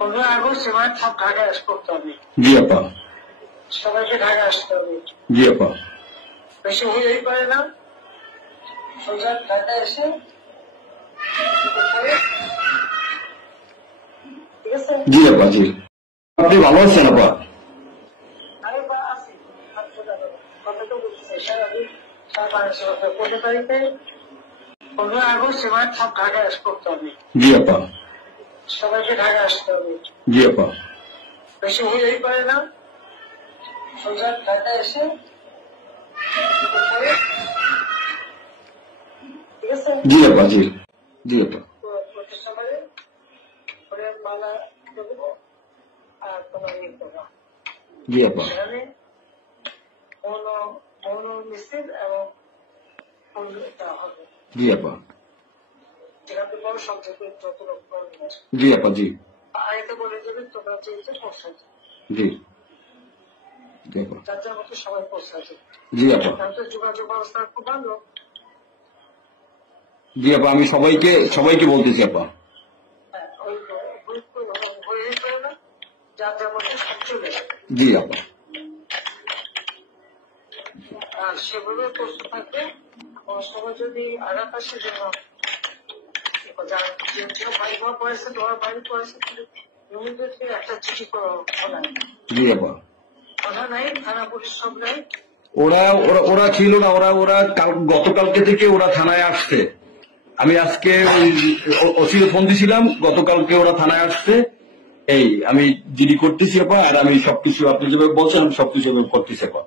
15 August এবার সব ঢাকায় করতে হবে। জি আপা। সবাইকে ঢাকায় আসতে হবে। জি আপা। বেশি হয়েই পারে না, সোজা ঢাকায় এসে ঠিক আছে। জি আপা। জি আপনি ভালো আছেন আপা? আমি বা আছি, কথা তো বলতেছি। 15 তারিখে 15 আগস্ট এবার সব ঢাকায় করতে হবে। জি আপা। সবাইকে ঢাকায় আসতে হবে। জি আপা। বেশি হয়েই পারে না, সোজা ঢাকায় এসে ঠিক আছে। জি আপা। জি জি আপা। প্রতিষ্ঠা করে মালা দেবো আর তোমার ইয়ে করবো। জি আপা। সেখানে মৌন মিছিল এবং হবে। জি আপা। সেখান থেকে বড় সংযোগে যত লোক জি আপা। জি আগে বলে দেবে তোমরা চেয়েছে পৌঁছাচ্ছে। জি জি আপা। যার যার মতো সবাই পৌঁছাচ্ছে। জি আপা। তাহলে যোগাযোগ ব্যবস্থা খুব ভালো। জি আপা, আমি সবাইকে বলতেছি আপা। হ্যাঁ, ওই হয়ে পড়ে না, যার যার মতো সব চলে যাবে। জি আপা। আর সেগুলো প্রস্তুত থাকবে। সবাই যদি আঘাত আসে যেন ভাই বোন পড়েছে, তোমার বাড়ি পড়েছে, একটা চিঠি করা। জি আপা। কথা নাই, থানা পুলিশ সব নাই। ওরা ছিল না, ওরা গতকালকে থেকে ওরা থানায় আসছে। আমি আজকে ওসিও ফোন দিছিলাম, গতকালকে ওরা থানায় আসছে। এই আমি জিডি করতেছি আপা, আর আমি সবকিছু আপনি যেভাবে বলছেন আমি সবকিছু করতেছি আপা।